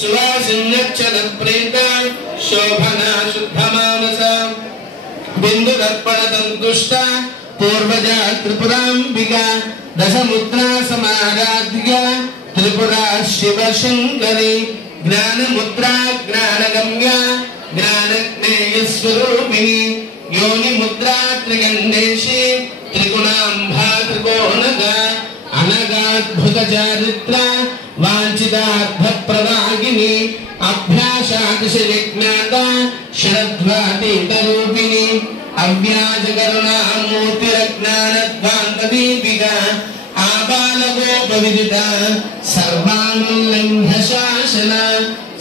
सुवासिन्यक्षरप्रेता शोभना शुद्धमानसा बिन्दुदर्पणतन्तुष्टा पूर्वजा त्रिपुराम्बिका दशमुद्रा समाराध्या त्रिपुरा शिवशङ्करी ज्ञानमुद्रा ज्ञानगम्या ज्ञानज्ञेयस्वरूपिणी योनिमुद्रा त्रिगण्डेशी त्रिगुणाम्भा त्रिकोणगा अनगाद्भुतचारित्रा वाञ्छितार्थप्रदायिनी अभ्यासातिशयज्ञाता शरद्वातीतरूपिणी अव्याजकरुणामूर्तिरज्ञानध्वान्तदीपिका आबालगोपविदिता सर्वानुल्लङ्घ्य शासना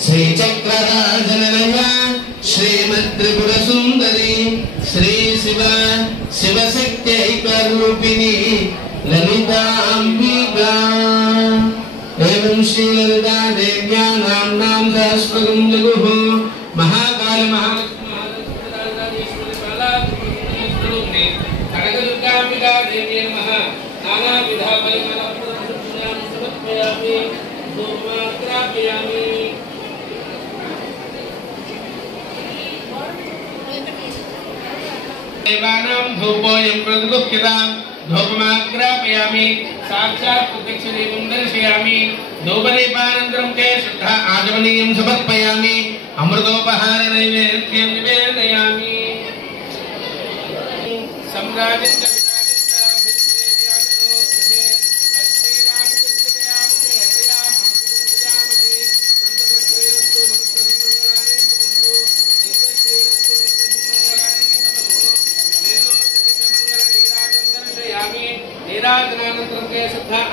श्रीचक्रराजनया श्रीमद्त्रिपुरसुन्दरी श्रीशिव शिवशक्त्यैकरूपिणी ललिताम्बिका एवं श्रीललिता देव्या नाम्नां सहस्रकं जगुः महाकाल महालक्ष्मी कनकदुर्गाम्बिका देव्यै नमः नानाविधा परिमलपूर्णां समर्पयामि धूपमाग्रापयामि देवानां धूपोऽयं प्रदुःखितां धूपमाग्रापयामि साक्षात् प्रत्यक्षदेवं दर्शयामि धूपदीपानन्तरं ते शुद्धा आचमनीयं समर्पयामि अमृतोपहार नैवेद्यं निवेदयामि सम्राजस्य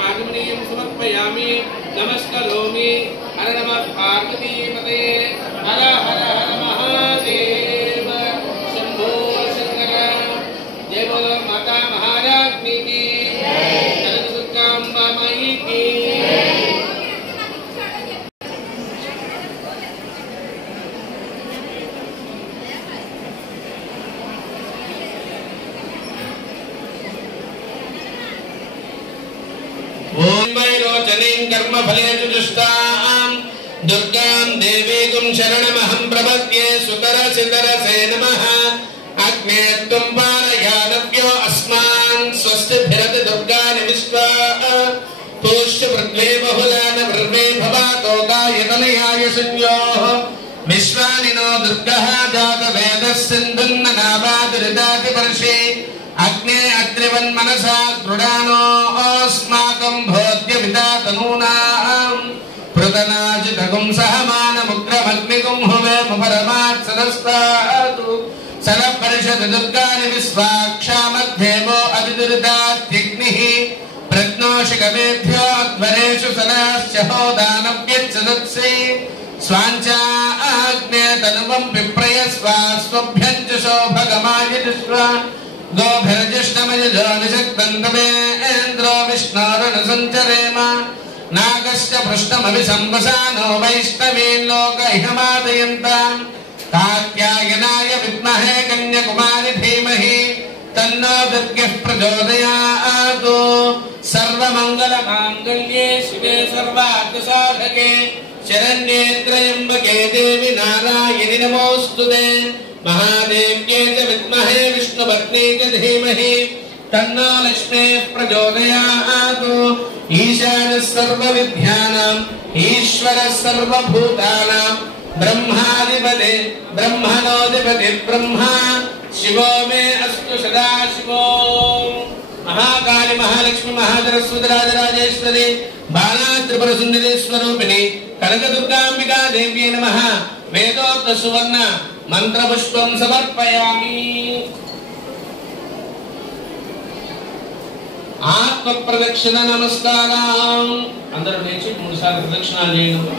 आगमनीयं समर्पयामि नमस्करोमि हर नमः पार्वतीपते हर हर हर महादेव शंभो शंकर जय बोलो माता महारानी की जय दुर्गांबा माई की कर्म फलेषु दुष्टां दुर्गां देवीं शरणमहं प्रपद्ये सुतरसितरसे नमः अग्ने त्वं पारयानव्यो अस्मान् स्वस्तिभिरति दुर्गानि विश्वा पुष्ट पृथ्वी बहुलान वृर्वे भवातो गायतनयाय संयोः विश्वानिनो दुर्गः जातवेदः सिन्धुन्ननावादिरिदाति वर्षे अग्ने अत्रिवन्मनसा दृढानो अस्माकं भोद्यपिता तनूनां पृतनाजितगुं सहमानमुग्रमग्निगुं हुवेमुपरमात् सदस्तातु सरपरिषद् दुर्गानि विश्वाक्षामध्येवो अतिदुरितात्यग्निः प्रज्ञोषिकमेभ्यो अध्वरेषु सदाश्च होदानव्यच्छदत्सि स्वाञ्चा आग्ने तनुवं विप्रयस्वा स्वभ्यं च शोभगमायिष्वा गोभिर्जिष्णमयजोनिषक्तन्तमेन्द्रो विष्णोरुणसञ्चरेम नागश्च पृष्ठमभिसंवसानो वैष्णवीन् लोकहिमादयन्ताम् कात्यायनाय विद्महे कन्याकुमारी धीमहि तन्नो दुर्गः प्रचोदयात् सर्वमङ्गलमाङ्गल्ये शिवे सर्वार्थसाधके शरण्ये त्र्यम्बके देवी नारायणि नमोऽस्तुते महादेव्यै च विद्महे विष्णुपत्न्यै च धीमहि तन्नो लक्ष्मीः प्रचोदयात् ईशानः सर्वविद्यानाम् ईश्वरः सर्वभूतानां ब्रह्माधिपति ब्रह्मणोऽधिपति ब्रह्मा शिवो मे अस्तु सदाशिवो महाकाली महालक्ष्मी महासरस्वती राजराजेश्वरी बाला त्रिपुरसुन्दरी स्वरूपिणी कनकदुर्गाम्बिका देव्यै नमः वेदोक्त सुवर्ण मंत्रपुष्पं समर्पयामि आत्म प्रदक्षिण नमस्कारां अंदर लेచి 3 సార్లు ప్రదక్షిణాలు చేయండి